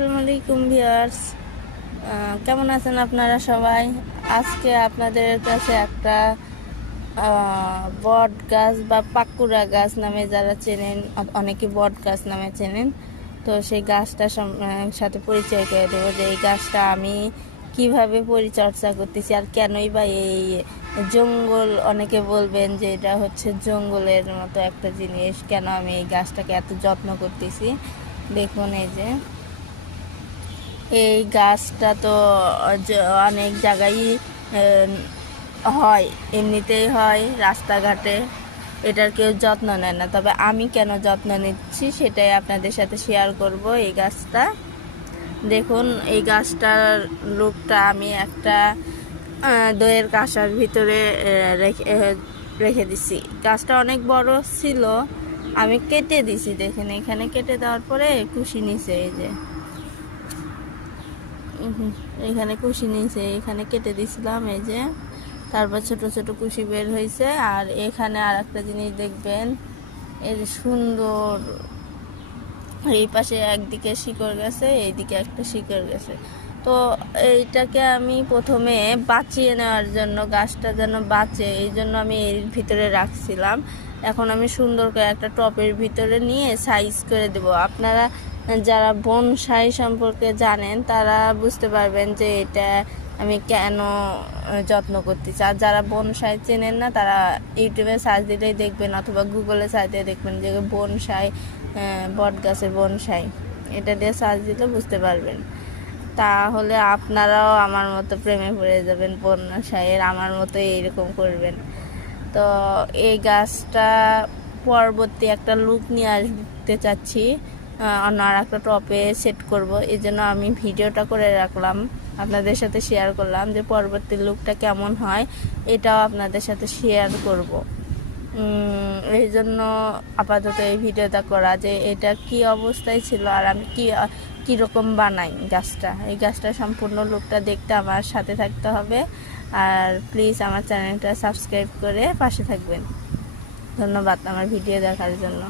আসসালামু আলাইকুম ভিউয়ার্স, কেমন আছেন আপনারা সবাই? আজকে আপনাদের কাছে একটা বট গাছ বা পাকুড়া গাছ নামে যারা চেনেন, অনেকে বট গাছ নামে চেনেন, তো সেই গাছটার সাথে পরিচয় করে দেবো যে এই গাছটা আমি কিভাবে পরিচর্যা করতেছি আর কেনই বা এই জঙ্গল, অনেকে বলবেন যে এটা হচ্ছে জঙ্গলের মতো একটা জিনিস, কেন আমি এই গাছটাকে এত যত্ন করতেছি। দেখুন এই গাছটা তো অনেক জায়গায় হয়, এমনিতেই হয় রাস্তাঘাটে, এটার কেউ যত্ন নেয় না, তবে আমি কেন যত্ন নিচ্ছি সেটাই আপনাদের সাথে শেয়ার করব। এই গাছটা দেখুন, এই গাছটার লুকটা আমি একটা দইয়ের কাঁসার ভিতরে রেখে দিছি। গাছটা অনেক বড় ছিল, আমি কেটে দিছি। দেখেন এখানে কেটে দেওয়ার পরে কুশি নিছে, এই যে এখানে কুশি নিয়েছে, এখানে কেটে দিছিলাম, এই যে তারপর ছোট ছোট কুশি বের হয়েছে। আর এখানে আর একটা জিনিস দেখবেন, এই যে সুন্দর, এই পাশে একদিকে শিকড় গেছে, এইদিকে একটা শিকড় গেছে। তো এইটাকে আমি প্রথমে বাঁচিয়ে নেওয়ার জন্য, গাছটা যেন বাঁচে, এই জন্য আমি এর ভিতরে রাখছিলাম। এখন আমি সুন্দর করে একটা টবের ভিতরে নিয়ে সাইজ করে দেব। আপনারা যারা বনসাই সম্পর্কে জানেন তারা বুঝতে পারবেন যে এটা আমি কেন যত্ন করতেছি। আর যারা বনসাই চেনেন না তারা ইউটিউবে সার্চ দিলেই দেখবেন, অথবা গুগলে সার্চ দিয়ে দেখবেন যে বনসাই, বট গাছের বনসাই, এটা দিয়ে সার্চ দিলে বুঝতে পারবেন। তাহলে আপনারাও আমার মতো প্রেমে পড়ে যাবেন বনসাইয়ের, আমার মতো এইরকম করবেন। তো এই গাছটা পরবর্তী একটা লুক নিয়ে আসতে চাচ্ছি, অন্য আর একটা টপে সেট করব, এই জন্য আমি ভিডিওটা করে রাখলাম, আপনাদের সাথে শেয়ার করলাম যে পরবর্তী লুকটা কেমন হয় এটাও আপনাদের সাথে শেয়ার করব। এই জন্য আপাতত এই ভিডিওটা করা, যে এটা কি অবস্থায় ছিল আর আমি কীরকম বানাই গাছটা। এই গাছটা সম্পূর্ণ লুকটা দেখতে আমার সাথে থাকতে হবে। আর প্লিজ আমার চ্যানেলটা সাবস্ক্রাইব করে পাশে থাকবেন। ধন্যবাদ আমার ভিডিও দেখার জন্য।